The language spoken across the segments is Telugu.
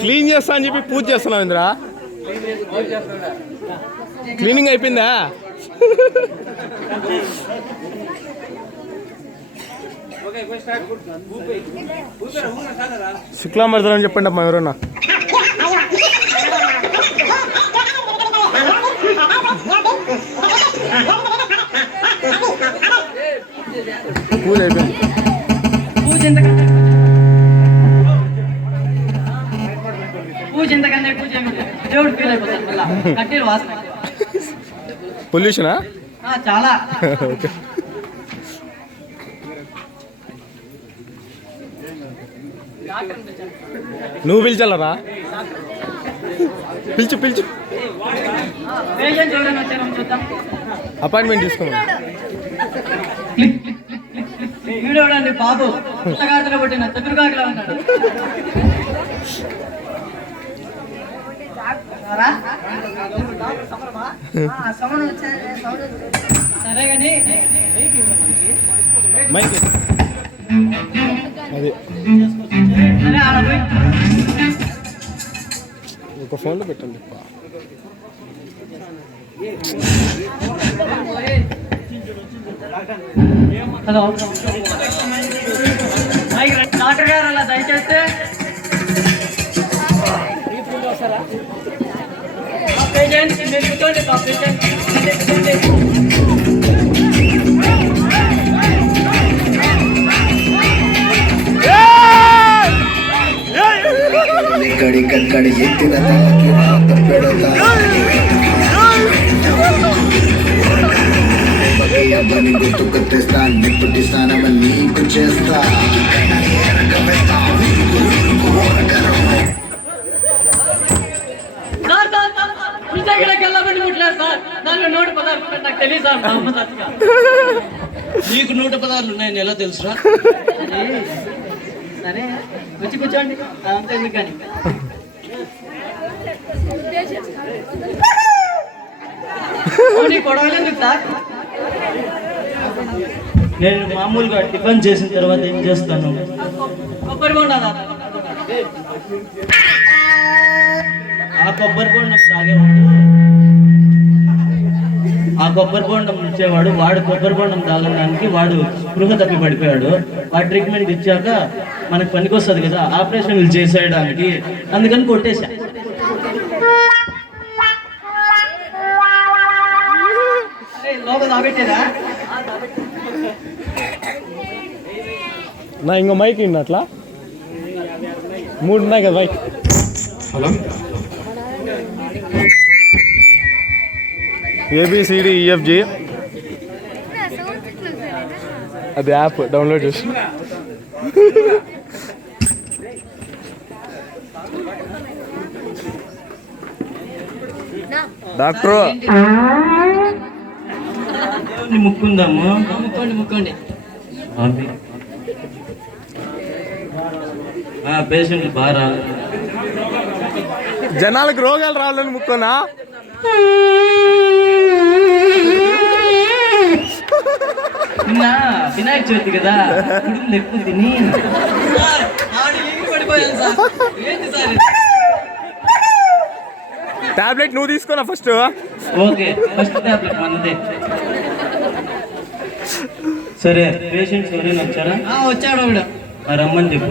క్లీన్ చేస్తా అని చెప్పి పూజ చేస్తున్నావు ఇంద్రా. క్లీనింగ్ అయిపోయిందా? శుక్లాంబరదనం చెప్పండి అమ్మా ఎవరన్నా. పూజ అయిపోయింది. పొల్యూషనా? చాలా. నువ్వు పిలిచాలరా? పిలిచు పిలిచు. అపాయింట్మెంట్ తీసుకోమా. వీడోడండి బాబు పుట్టగాతలో పుట్టిన చతుర్గాకిలా ఉన్నాడు. సరే కానీ అదే ఒక ఫోన్లో పెట్టండి. హలో డాక్టర్ గారు అలా దయచేస్తే పేషెంట్ కూర్చోండి. కడి ఎత్తిన పని గుర్తుకు తెస్తా, నిప్పుటి స్నానం నీకు చేస్తా. నీకు 116 ఉన్నాయని ఎలా తెలుసురా? సరే వచ్చి కూర్చోండి. అదంతా ఎందుకు కానీ గొడవలు ఎందుకు సార్? నేను మామూలుగా టిఫిన్ చేసిన తర్వాత ఏం చేస్తాను? కొబ్బరి బొండా. ఆ కొబ్బరి బొండం తాగేవాడు, ఆ కొబ్బరి బొండం ఇచ్చేవాడు, వాడు కొబ్బరి బొండం తాగడానికి వాడు స్పృహ తప్పి పడిపోయాడు. ఆ ట్రీట్మెంట్ ఇచ్చాక మనకు పనికొస్తుంది కదా ఆపరేషన్లు చేసేయడానికి, అందుకని కొట్టేశా. నా ఇంకో మైక్ ఇండి అట్లా 3 ఉన్నాయి కదా మైక్. హలో, ABCDEFG అది యాప్ డౌన్లోడ్ చేసి డాక్టర్ ముక్కుందాము. ముక్కోండి. పేషెంట్లు బాగా జనాలకు రోగాలు రావాలని ముక్కోనా? నిన్న వినాయక చవితి కదా, కుడుములు ఎక్కువ తిని టాబ్లెట్ నువ్వు తీసుకున్నా ఫస్ట్. ఓకే, ఫస్ట్ టాబ్లెట్ మనదే. సరే, పేషెంట్స్ ఎవరైనా వచ్చారా? వచ్చాడు కూడా. రమ్మని చెప్పు.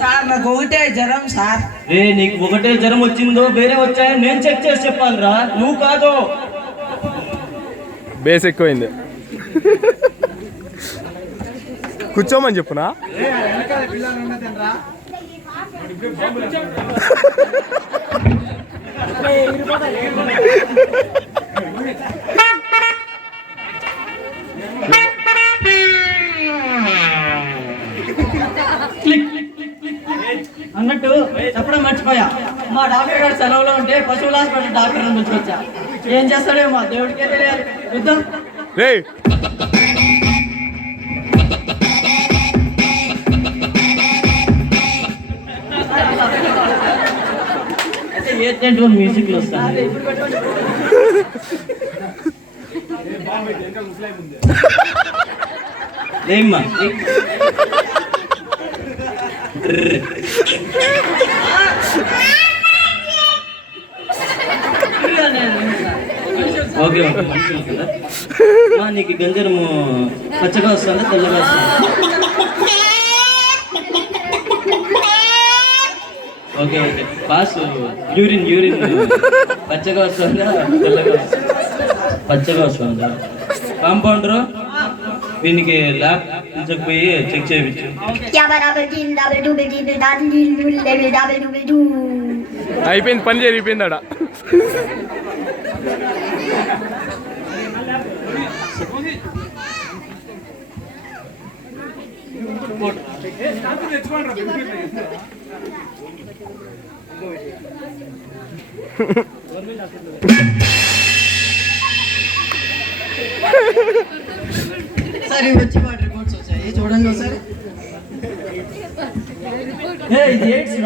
సార్ నాకు ఒకటే జ్వరం సార్. నీకు ఒకటే జ్వరం వచ్చిందో వేరే వచ్చాయో నేను చెక్ చేసి చెప్పాలిరా, నువ్వు కాదు. బేస్ ఎక్కువైంది. కూర్చోమని చెప్పునా? అన్నట్టు చెప్పడం మర్చిపోయా, మా డాక్టర్ గారు సెలవులో ఉంటే పశువుల హాస్పిటల్ డాక్టర్ పిలుచుకొచ్చా. ఏం చేస్తాడేమో దేవుడికే తెలియాలి. యుద్ధం అయితే 8 మ్యూజిక్లు వస్తాయి. లేమ్మా ఓకే ఓకే మనుషులు కదా నీకు గంజరము పచ్చగా వస్తుందా తెల్లగా వస్తుందా ఓకే ఓకే పాస్ యూరిన్ పచ్చగా వస్తుందా తెల్లగా వస్తుందా పచ్చగా వస్తుందా కాంపౌండరు దీనికి ల్యాబ్ తీసుకుపోయి చెక్ చేయించు అయిపోయింది పని జరిగిపోయింది ఆడ సరే వచ్చి వాటి రిపోర్ట్స్ వచ్చాయి చూడండి ఒకసారి ఇది ఎయిడ్స్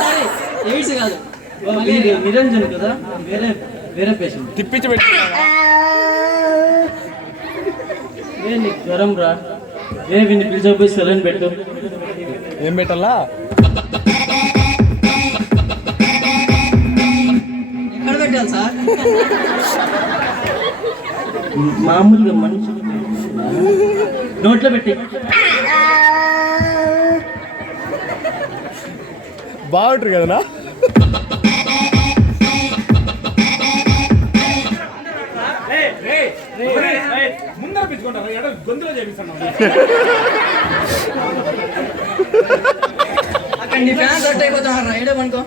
సారీ ఎయిడ్స్ కాదు నిరంజన్ కదా వేరే పేషెంట్ తిప్పించి పెట్టి నీకు జ్వరం రా వీడిని పిలిచకపోయి సెలైన్ పెట్టు ఏం పెట్టాలా ఎక్కడ పెట్టాలి సార్ మామూలుగా మనుషులు నోట్లో పెట్టి బాగుంటారు కదనా ముందర పిచ్చుకుంటారు గొంతులో చేపిస్తాను అక్కడ నీ ఫ్యాన్స్ అట్ అయిపోతున్నారు రైడే అనుకో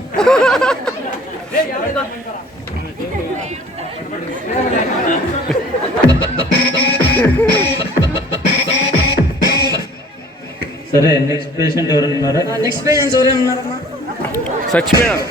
సరే నెక్స్ట్ పేషెంట్ ఎవరు ఉన్నారా నెక్స్ట్ పేషెంట్స్ ఎవరేమి ఉన్నారమ్మా చచ్చిపోయినారు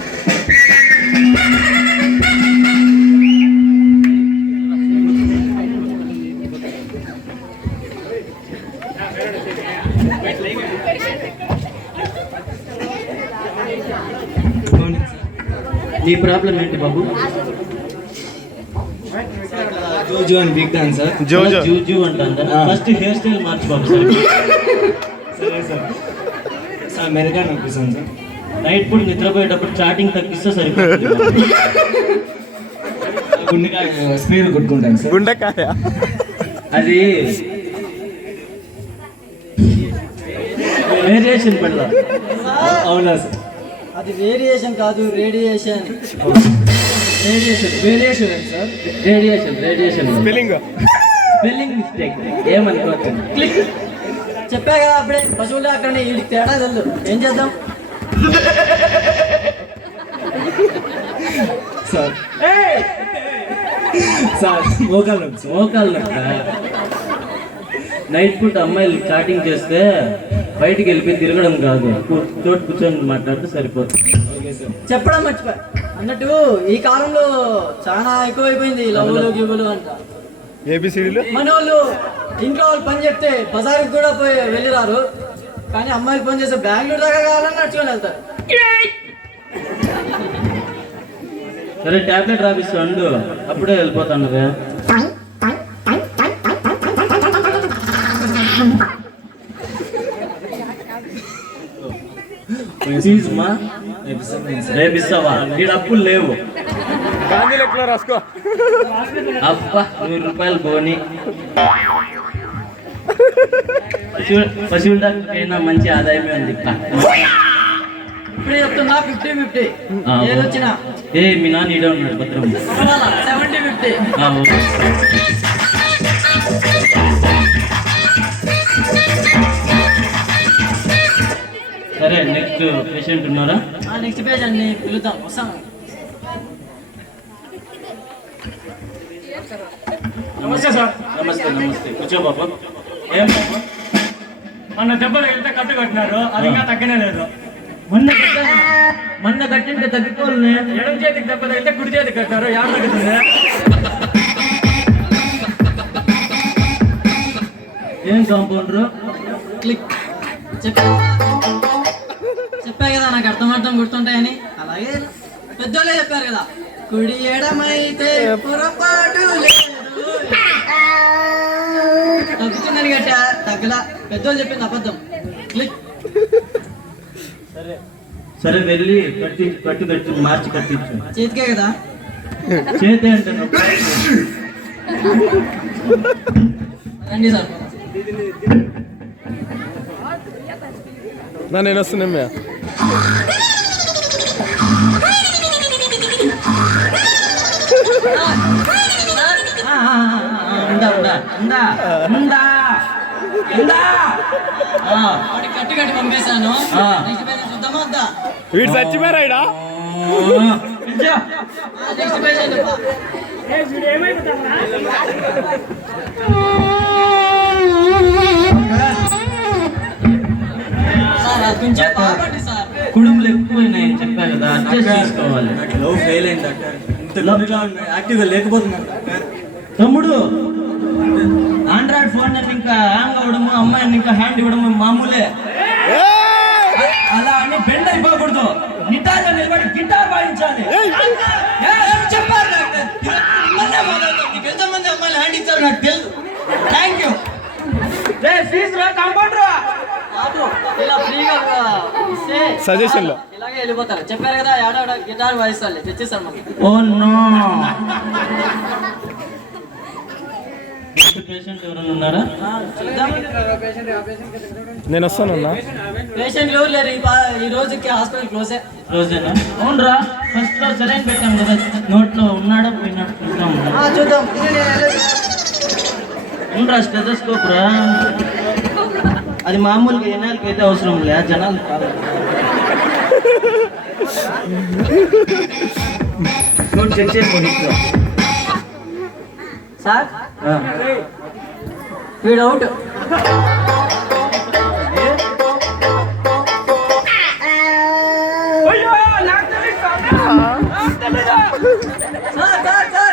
నీ ప్రాబ్లం ఏంటి బాబు జోజో అని బిగ్ డాన్సర్ జూజు అంటాను ఫస్ట్ హెయిర్ స్టైల్ మార్చి బాబు సరే సార్ సార్ మెరుగా అనిపిస్తాను సార్ నైట్ పూట నిద్రపోయేటప్పుడు చాటింగ్ తగ్గిస్తే సరిపోతుంది గుండెకాయ స్క్రీన్ కొట్టుకుంటాను సార్ గుండెకాయ అది వేరియేషన్ పడల అవునా సార్ అది వేరియేషన్ కాదు radiation sir radiation spelling mistake ఏమనుకోవచ్చు క్లిక్ చెప్పా కదా అప్పుడే పశువులు అక్కడ వీడికి తేడా తెలు ఏం చేద్దాం సార్ సార్ మోకాళ్ళు నైట్ పూట అమ్మాయిలు చాటింగ్ చేస్తే బయటికి వెళ్ళిపోయి తిరగడం కాదు చోటు కూర్చొని మాట్లాడితే సరిపోతుంది చెప్పడం మర్చిపోయా అన్నట్టు ఈ కాలంలో చాలా ఎక్కువైపోయింది లవ్వులు గివ్వులు అంట ఏబిసిడీలు మన వాళ్ళు ఇంట్లో వాళ్ళు పని చెప్తే బజార్కి కూడా పోయి వెళ్ళిరారు కానీ అమ్మాయిలు పని చేస్తే బెంగళూరు దాకా కావాలని నడుచుకొని వెళ్తారు సరే టాబ్లెట్ రాపిస్తాడు అప్పుడే వెళ్ళిపోతాను మా రేపిస్తావా వీడు అప్పులు లేవు గాంధీ లెక్కలో రాసుకో అబ్బా 100 రూపాయలు బోని పశువుల డాక్టర్కైనా మంచి ఆదాయమే ఉంది ఇప్పుడే చెప్తున్నా 50-50 ఏది వచ్చినా ఏ మీ నాన్న ఈడే ఉన్నాడు భద్రం 70-50 సరే నెక్స్ట్ పేషెంట్ ఉన్నారా నెక్స్ట్ పేజ్ అండి పిలుద్దాం వస్తాం నమస్తే సార్ నమస్తే కూర్చో బాబు ఏం బాబు మన దెబ్బలు వెళ్తే కట్టు కట్టినారు అది ఇంకా తగ్గనే లేదు మొన్న కట్టింటే తగ్గిపోలే ఎడం చేతికి దెబ్బ తగిలితే కుడి చేతికి కట్టారు యాడ తగ్గుతుంది ఏం కాంపౌండరు క్లిక్ చెప్పా కదా నాకు అర్థం గుర్తుంటాయని అలాగే పెద్దోళ్ళే చెప్పారు కదా కుడి ఎడమైతే పొరపాటు లేదు తగ్గలా, పెద్దోళ్ళు చెప్పింది అబద్ధం. క్లిక్. సరే వెళ్ళి కట్టు మార్చి కట్టించు. చేతికే కదా. చేతి అంటే రండి సార్. నేను వస్తున్నా. కట్టి కట్టి పంపేశాను. నెక్స్ట్ పేజ్ చూద్దామా వద్దా? వీడు చచ్చిపోయారా? నెక్స్ట్ పేజ్ ఏంటప్పా? సార్ అది కొంచెం బాగుంది సార్. కుడుములు ఎక్కువైనాయని చెప్పా కదా, అడ్జస్ట్ చేసుకోవాలి. లవ్ ఫెయిల్ అయింది డాక్టర్. ఇంత యాక్టివ్గా లేకపోతున్నాను డాక్టర్. తమ్ముడు, ఆండ్రాయిడ్ ఫోన్ అని ఇంకా హ్యాంగ్ అవ్వడము, అమ్మాయిని ఇంకా హ్యాండ్ ఇవ్వడము మామూలే. అలా అని బెండ్ అయిపోకూడదు. నిటారుగా నిలబడి గిటార్ వాయించాలి. చెప్పారు డాక్టర్. మీకు ఎంతమంది అమ్మాయిలు హ్యాండ్ ఇచ్చారు నాకు తెలుసు. Thank you. ఇలా ఫ్రీగా ఇస్తే Suggestion లో. ఇలాగే వెళ్ళిపోతారు. చెప్పారు కదా ఆడ గిటార్ వాయిస్తాను తెచ్చేసారు మనకి. Oh no. పేషెంట్ ఎవరైనా ఉన్నారా? నేను వస్తానన్నా. పేషెంట్ ఎవరు లేరు ఈ రోజుకి. హాస్పిటల్ క్లోజే. రోజేనా? అవునరా, ఫస్ట్ లో సెలైన్ పెట్టాం కదా, నోట్లో ఉన్నాడా పోయినట్టు చూద్దాం. చూద్దాం. అవునరా, స్టెథోస్కోప్ రా. అది మామూలుగా ఎనాలకి అయితే అవసరం లే, జనాలు కాదు. చెక్ చేసి సార్ వీడు అవుట్. సార్